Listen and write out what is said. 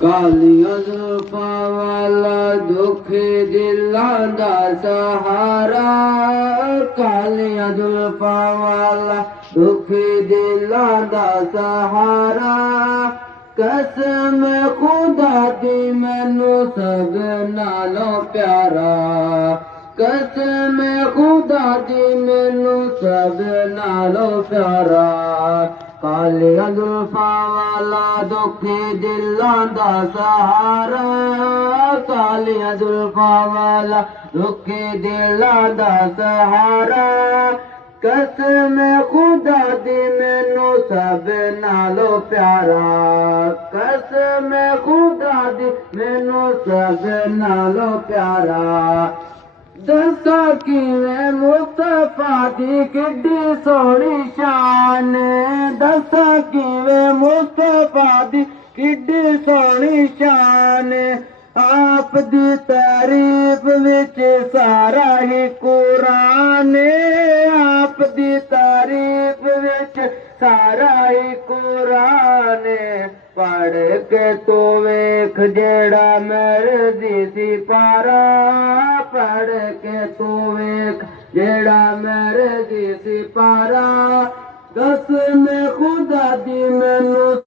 ਕਾਲੀਆਂ ਜ਼ੁਲਫਾਂ ਵਾਲਾ ਦੁਖੀ ਦਿਲਾਂ ਦਾ ਸਹਾਰਾ, ਕਾਲੀਆਂ ਜ਼ੁਲਫਾਂ ਵਾਲਾ ਦੁਖੀ ਦਿਲਾਂ ਦਾ ਸਹਾਰਾ। ਕਸਮ ਖੁਦਾ ਦੀ ਮੈਨੂੰ ਸਭ ਨਾਲੋਂ ਪਿਆਰਾ, ਕਸਮ ਖੁਦਾ ਦੀ ਮੈਨੂੰ ਸਭ ਨਾਲੋਂ ਪਿਆਰਾ। ਕਾਲੀਆਂ ਜ਼ੁਲਫਾਂ ਵਾਲਾ ਦੁਖੀ ਦਿਲਾਂ ਦਾ ਸਹਾਰਾ, ਕਾਲੀਆਂ ਜ਼ੁਲਫਾਂ ਵਾਲਾ ਦੁਖੀ ਦਿਲਾਂ ਦਾ ਸਹਾਰਾ। ਕਸਮ ਖੁਦਾ ਦੀ ਮੈਨੂੰ ਸਭ ਨਾਲੋਂ ਪਿਆਰਾ, ਕਸਮ ਖੁਦਾ ਦੀ ਮੈਨੂੰ ਸਭ ਨਾਲੋਂ ਪਿਆਰਾ। ਦੱਸਾਂ ਕਿਵੇਂ ਮੁਸਤਫਾ ਦੀ ਕਿੱਡੀ ਸੋਹਣੀ ਸ਼ਾਨ, ਦੱਸਾਂ ਕਿਵੇਂ ਮੁਸਤਫਾ ਦੀ ਕਿੱਡੀ ਸੋਹਣੀ ਸ਼ਾਨ। ਆਪ ਦੀ ਤਾਰੀਫ ਵਿੱਚ ਸਾਰਾ ਹੀ ਕੁਰਾਨ, ਆਪ ਦੀ ਤਾਰੀਫ ਵਿੱਚ ਸਾਰਾ ਹੀ ਕੁਰਾਨ। ਪੜ੍ਹ ਕੇ ਤੂੰ ਵੇਖ ਜਿਹੜਾ ਮਰਜ਼ੀ ਸੀ ਪਾਰਾ, ਪੜ੍ਹ ਕੇ ਤੂੰ ਵੇਖ ਜਿਹੜਾ ਮਰਜ਼ੀ ਸੀ ਪਾਰਾ। ਕਸਮ ਖੁਦਾ ਦੀ ਮੈਨੂੰ